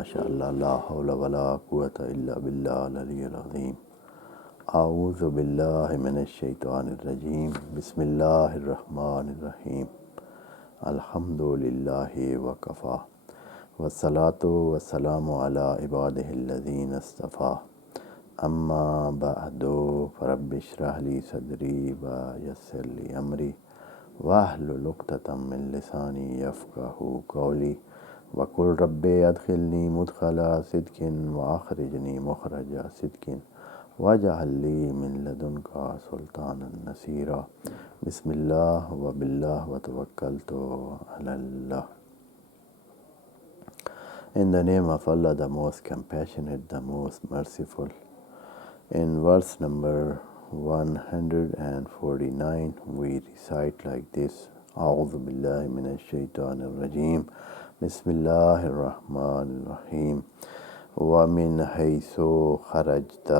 MashaAllah, la hawla wa la quwwata illa billah al-aliyyil azim. A'udhu billahi minash shaitanir rajim. Bismillahir rahmanir rahim. Alhamdulillahi wa kafa. Wassalatu wassalamu ala ibadihi alladhina istafa. Amma ba'du, farabbi shrah li sadri wa yassir li amri wahlul 'uqdatam min lisani yafqahu qawli. وَقُلْ رَبِّ أَدْخِلْنِي مُدْخَلَ صِدْقٍ وَأَخْرِجْنِي مُخْرَجَ صِدْقٍ وَاجْعَلْ لِي مِنْ لَدُنْكَ سُلْطَانًا نَصِيرًا. بسم الله وبالله وتوكلت على الله. In the name of Allah, the most compassionate, the most merciful. In verse number 149, we recite like this: أعوذ بالله من الشيطان الرجيم. بسم الله الرحمن الرحيم. ومن حيث خرجت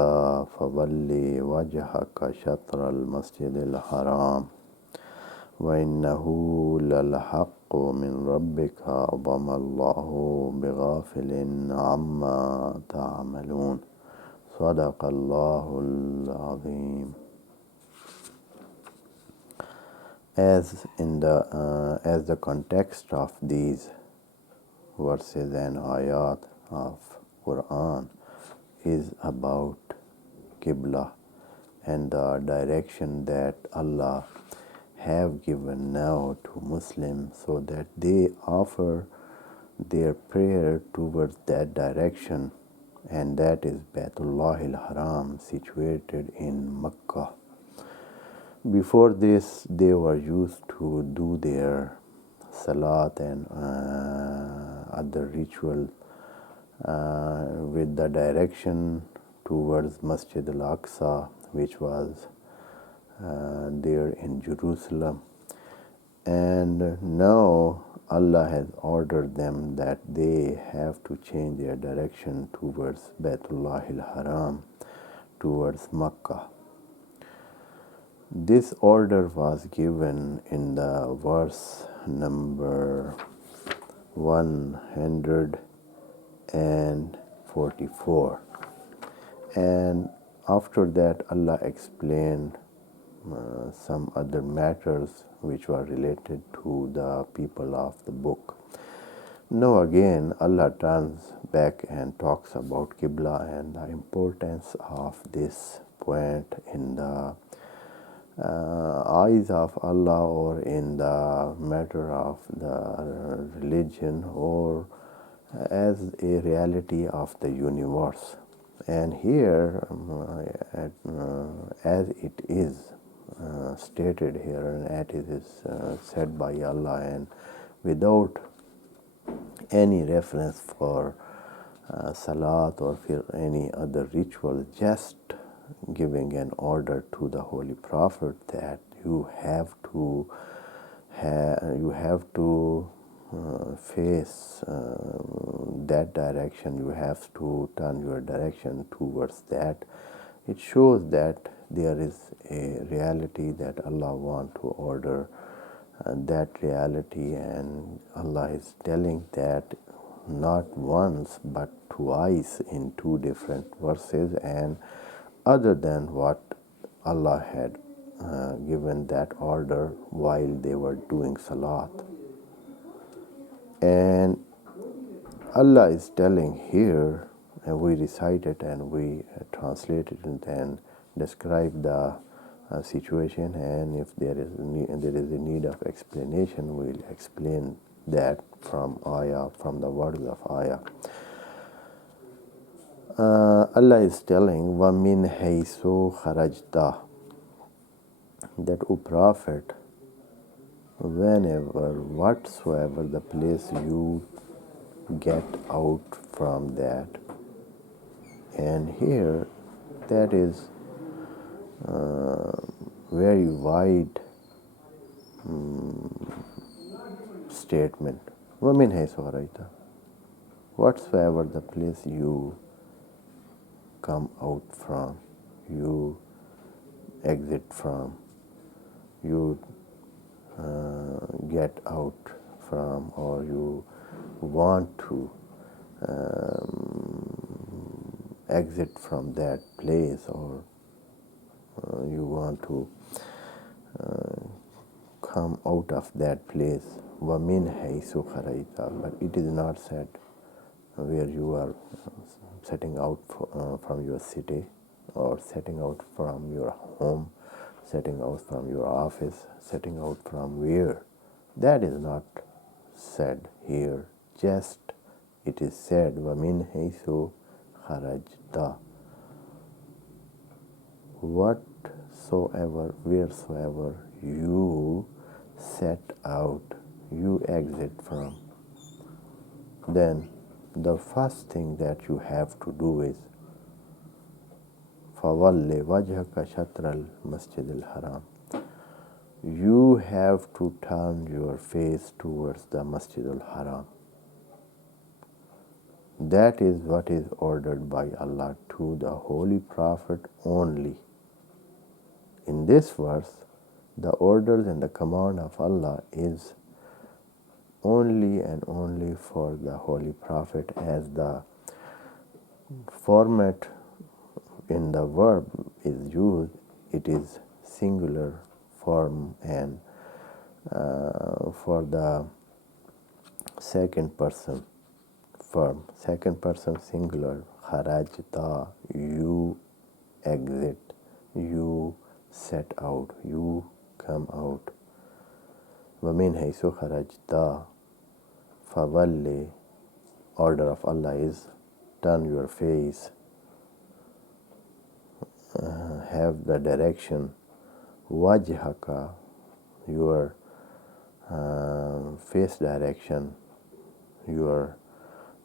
فول وجهك شطر المسجد الحرام وإنه للحق من ربك وما الله بغافل عما تعملون. صدق الله العظيم. As the context of these verses and ayat of Quran is about Qibla and the direction that Allah have given now to Muslims, so that they offer their prayer towards that direction, and that is Baytullah al-Haram, situated in Makkah. Before this, they were used to do their salat and other ritual with the direction towards Masjid al-Aqsa, which was there in Jerusalem. And now Allah has ordered them that they have to change their direction towards Baytullah al-Haram, towards Makkah. This order was given in the verse number 144, and after that Allah explained some other matters which were related to the people of the book. Now again Allah turns back and talks about Qibla and the importance of this point in the eyes of Allah, or in the matter of the religion, or as a reality of the universe. And here, as it is stated here, and as it is said by Allah, and without any reference for salat or for any other ritual, just giving an order to the Holy Prophet that you have to face that direction, you have to turn your direction towards that. It shows that there is a reality that Allah wants to order that reality, and Allah is telling that not once but twice in two different verses, and other than what Allah had given that order while they were doing salat. And Allah is telling here, and we recite it and we translate it and then describe the situation, and if there is a need of explanation, we'll explain that from the words of ayah. Allah is telling, وَمِنْ حَيْثُ خَرَجْتَ, that, O Prophet, whatsoever the place you get out from that. And here, that is very wide statement. وَمِنْ حَيْثُ خَرَجْتَ, whatsoever the place you come out from, you exit from, you get out from, or you want to exit from that place, or you want to come out of that place. وَمِنْ حَيْثُ خَرَجْتَ, but it is not said where you are setting out from your city, or setting out from your home, setting out from your office, setting out from where. That is not said here. Just it is said وَمِنْ حَيْثُ خَرَجْتَ, whatsoever, wheresoever you set out, you exit from. Then the first thing that you have to do is فَوَلِّ وَجْهَكَ شَطْرَ الْمَسْجِدِ الْحَرَامِ, you have to turn your face towards the Masjid al-Haram. That is what is ordered by Allah to the Holy Prophet only. In this verse, the orders and the command of Allah is only and only for the Holy Prophet, as the format in the verb is used, it is singular form, and for the second person form, second person singular, kharajta, you exit, you set out, you come out. وَمِنْ حَيْثُ خَرَجْتَ فَوَلِّ, order of Allah is turn your face, have the direction, wajhaka, your face direction, your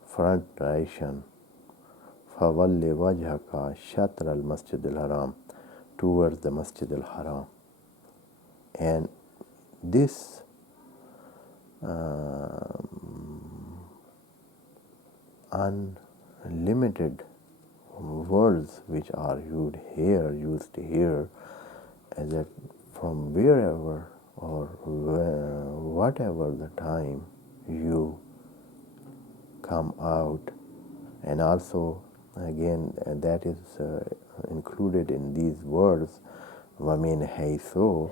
front direction, فَوَلِّ وَجْهَكَ شَطْرَ الْمَسْجِدِ الْحَرَامِ, towards the Masjid al-Haram. And this unlimited words which are used here, as that from wherever or whatever the time you come out, and also again that is included in these words وَمِنْ حَيْثُ.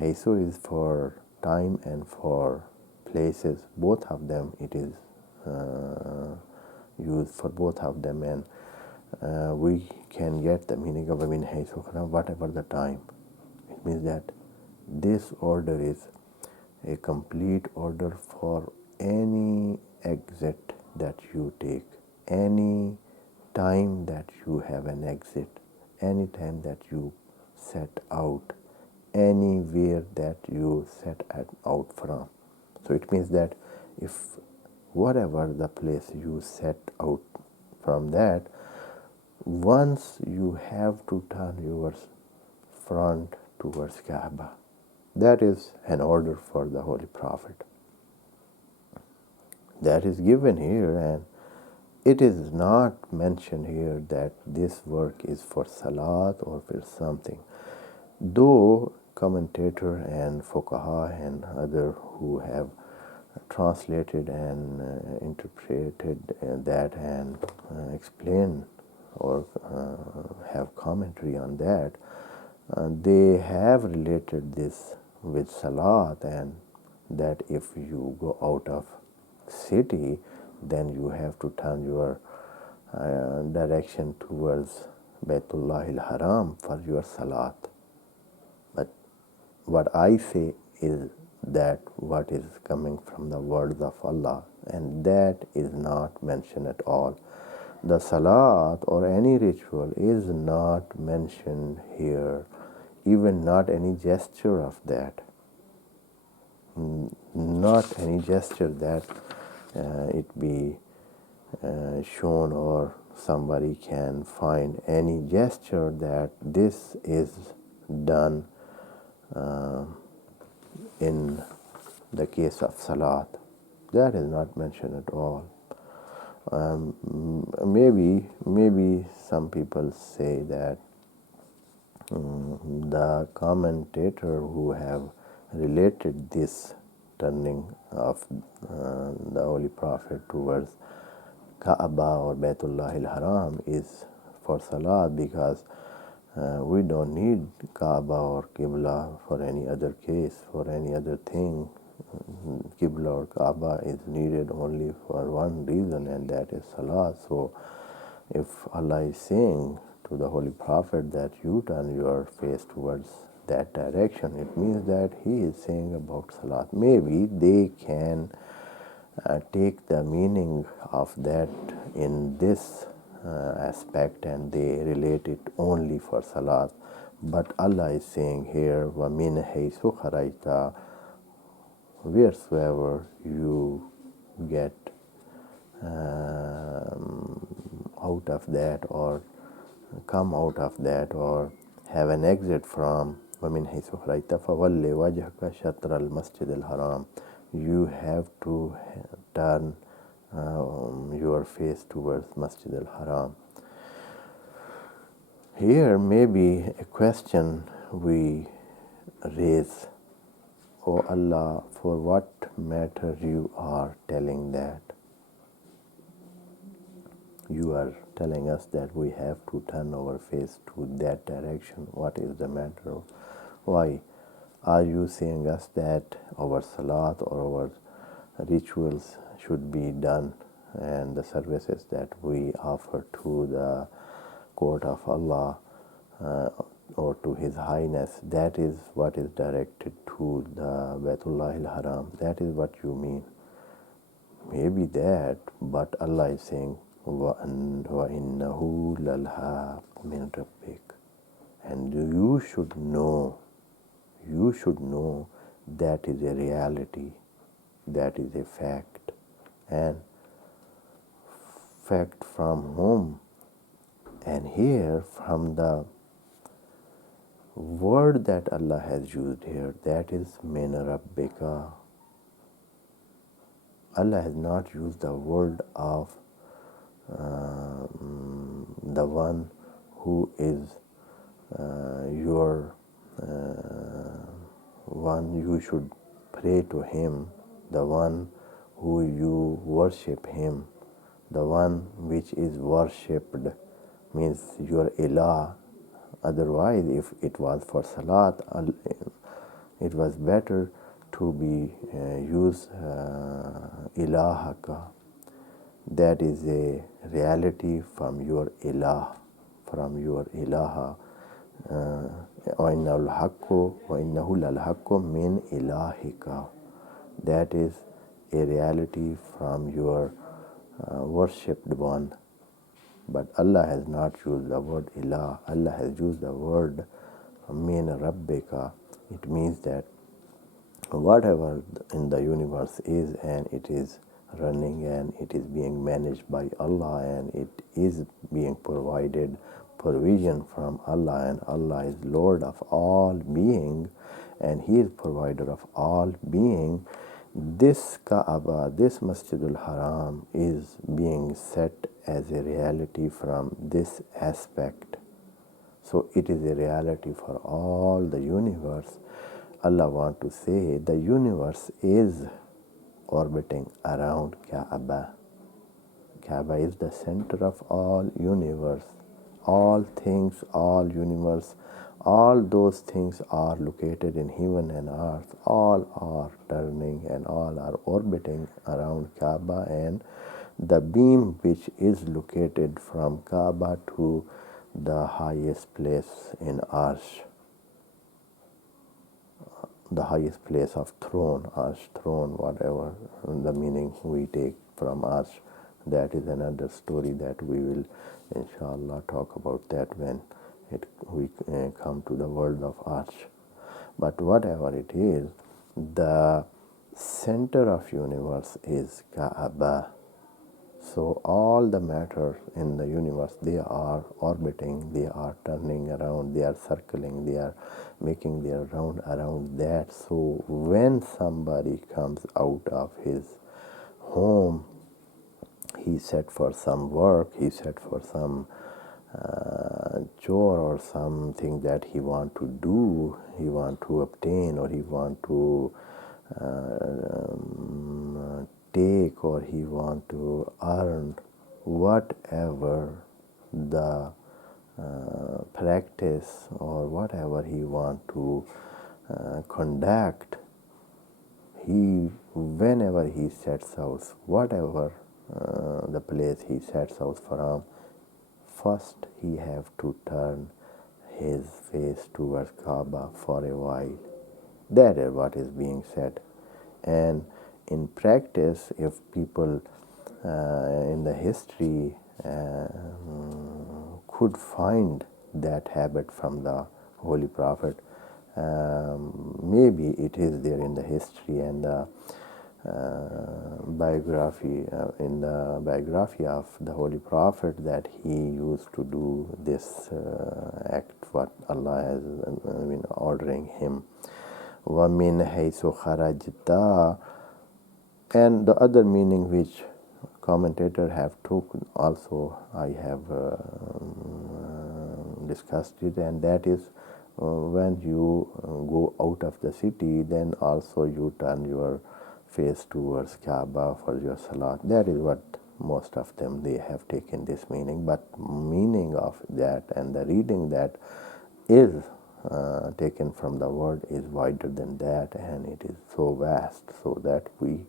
حَيْثُ is for time and for places, both of them it is used for both of them, and we can get the meaning of وَمِنْ حَيْثُ whatever the time. It means that this order is a complete order for any exit that you take, any time that you have an exit, any time that you set out, anywhere that you set out from. So it means that if whatever the place you set out from, that once you have to turn your front towards Kaba. That is an order for the Holy Prophet. That is given here, and it is not mentioned here that this work is for Salat or for something. Though commentator and fuqaha and other who have translated and interpreted that and explained or have commentary on that, they have related this with Salat, and that if you go out of city, then you have to turn your direction towards Baytullah al-Haram for your Salat. But what I say is that what is coming from the words of Allah, and that is not mentioned at all. The Salat or any ritual is not mentioned here, even not any gesture of that, not any gesture that it be shown, or somebody can find any gesture that this is done in the case of Salat. That is not mentioned at all. Maybe some people say that the commentator who have related this turning of the Holy Prophet towards Kaaba or Baytullah al-Haram is for Salat, because we don't need Kaba or Qibla for any other case, for any other thing. Qibla or Kaaba is needed only for one reason, and that is Salah. So if Allah is saying to the Holy Prophet that you turn your face towards that direction, it means that he is saying about Salat. Maybe they can take the meaning of that in this aspect, and they relate it only for Salat. But Allah is saying here, وَمِنْ حَيْثُ خَرَجْتَ, wheresoever you get out of that, or come out of that, or have an exit from, وَمِنْ حَيْثُ خَرَجْتَ فَوَلِّ وَجْهَكَ شَطْرَ الْمَسْجِدِ الْحَرَامِ, you have to turn your face towards Masjid al-Haram. Here may be a question we raise: O Allah, for what matter you are telling that? You are telling us that we have to turn our face to that direction. What is the matter? Why are you saying us that our salat or our rituals should be done, and the services that we offer to the court of Allah or to His Highness, that is what is directed to the Baitullah al-Haram? That is what you mean. Maybe that, but Allah is saying, وَإِنَّهُ لَلْحَقُّ مِنْ رَبِّكَ, and you should know that is a reality, that is a fact. And fact from whom? And here, from the word that Allah has used here, that is min rabbika. Allah has not used the word of the one who is your one you should pray to him, the one who you worship him, the one which is worshipped, means your ilah. Otherwise, if it was for salat, it was better to be use ilahaka. That is a reality from your ilah, from your ilaha. وَإِنَّهُ لَلْحَقُّ مِنْ إِلَهِكَ. That is a reality from your worshipped one. But Allah has not used the word ilah. Allah has used the word min rabbika. It means that whatever in the universe is, and it is running, and it is being managed by Allah, and it is being provided provision from Allah, and Allah is Lord of all being, and He is provider of all being. This Kaaba, this Masjidul Haram is being set as a reality from this aspect. So it is a reality for all the universe. Allah wants to say the universe is orbiting around Kaaba. Kaaba is the center of all universe. All things, all universe, all those things are located in heaven and earth. All are turning and all are orbiting around Kaaba, and the beam which is located from Kaaba to the highest place in Arsh, the highest place of throne, Arsh, throne, whatever the meaning we take from Arsh, that is another story that we will inshallah talk about that when we come to the world of Arsh. But whatever it is, the center of universe is Kaaba. So all the matter in the universe, they are orbiting, they are turning around, they are circling, they are making their round around that. So when somebody comes out of his home, he set for some work, he set for some chore or something that he want to do, he want to obtain, or he want to or he want to earn, whatever the practice or whatever he want to conduct, whenever he sets out, whatever the place he sets out from, first he have to turn his face towards Kaba for a while. That is what is being said. And in practice, if people in the history could find that habit from the Holy Prophet, maybe it is there in the history and the biography, in the biography of the Holy Prophet, that he used to do this act, what Allah has been ordering him. وَمِنْ حَيْثُ خَرَجْتَ. And the other meaning which commentators have taken also, I have discussed it, and that is when you go out of the city, then also you turn your face towards Kaaba for your salat. That is what most of them, they have taken this meaning, but meaning of that and the reading that is taken from the word is wider than that, and it is so vast, so that we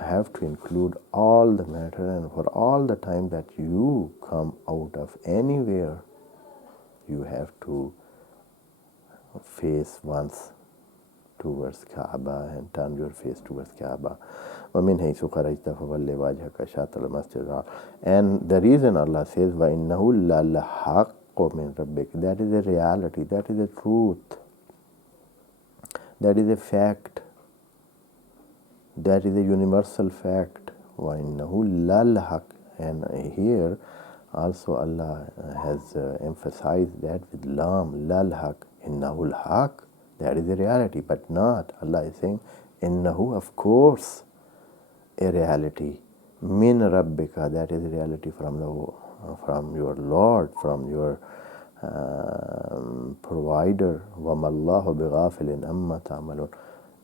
have to include all the matter, and for all the time that you come out of anywhere, you have to face once towards Kaaba and turn your face towards Kaaba. وَمِنْ حَيْثُ خَرَجْتَ فَوَلِّ وَجْهَكَ شَطْرَ الْمَسْجِدِ الْحَرَامِ. And the reason Allah says وَإِنَّهُ لَلْحَقُّ مِنْ رَبِّكَ, that is a reality, that is a truth, that is a fact, that is a universal fact. وَإِنَّهُ لَلْحَقُّ. And here also Allah has emphasized that with lam, lalhaq, innahul haq, that is a reality, but not, Allah is saying, innahu, of course, a reality, min rabbika, that is a reality from your Lord, from your provider, wamallahu bighafilin amma ta'malun.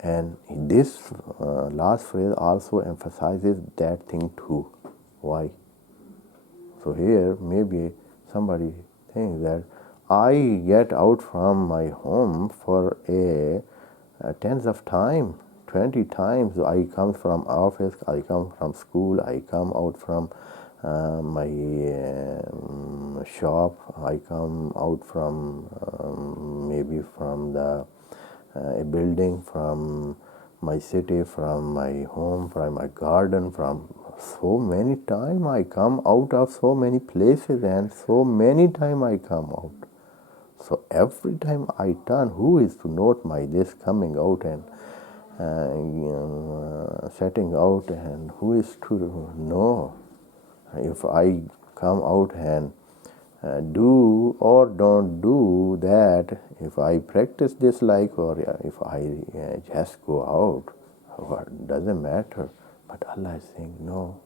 And this last phrase also emphasizes that thing too. Why? So here maybe somebody thinks that I get out from my home for a tens of time, 20 times. I come from office, I come from school, I come out from my shop, I come out from maybe from the a building, from my city, from my home, from my garden, from so many time I come out of so many places, and so many time I come out. So every time I turn, who is to note my this coming out and setting out, and who is to know if I come out and do or don't do that, if I practice this like, or if I just go out, what doesn't matter. But Allah is saying, no,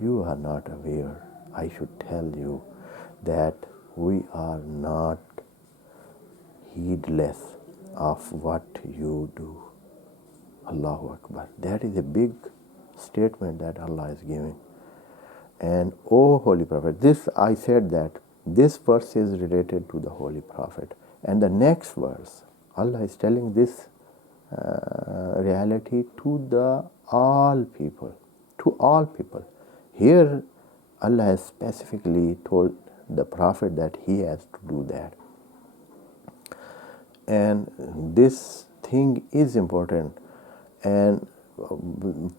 you are not aware. I should tell you that we are not heedless of what you do. Allahu Akbar. That is a big statement that Allah is giving. And O Holy Prophet, this I said that this verse is related to the Holy Prophet. And the next verse, Allah is telling this reality to the all people. To all people. Here Allah has specifically told the Prophet that he has to do that. And this thing is important. And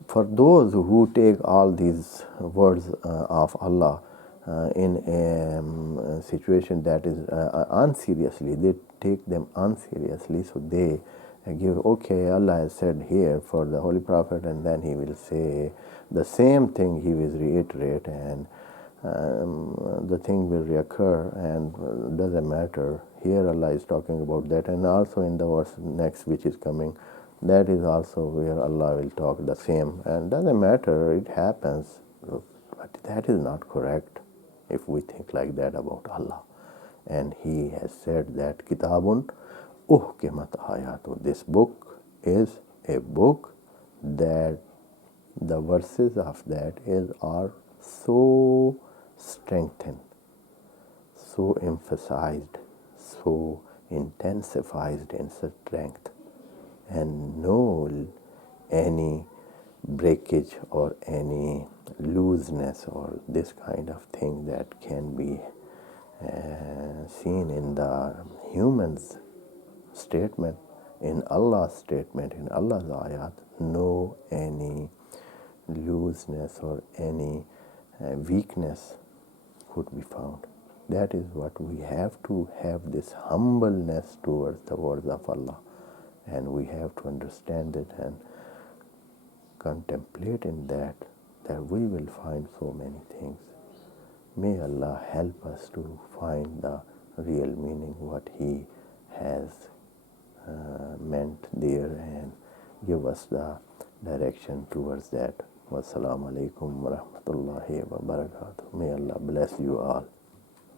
for those who take all these words of Allah in a situation that is unseriously, they take them unseriously, so they give, okay, Allah has said here for the Holy Prophet, and then he will say the same thing, he will reiterate, and the thing will reoccur, and doesn't matter. Here Allah is talking about that, and also in the verse next which is coming, that is also where Allah will talk the same, and doesn't matter, it happens. But that is not correct if we think like that about Allah. And he has said that kitabun uhkimat ayatu, this book is a book that the verses of that are so strengthened, so emphasized, so intensified in strength, and no any breakage or any looseness or this kind of thing that can be seen in the human's statement, in Allah's statement, in Allah's ayat, no any looseness or any weakness could be found. That is what we have to have, this humbleness towards the words of Allah, and we have to understand it and contemplate in that we will find so many things. May Allah help us to find the real meaning, what He has meant there, and give us the direction towards that. Wassalamu alaikum wa rahmatullahi wa barakatuh. May Allah bless you all.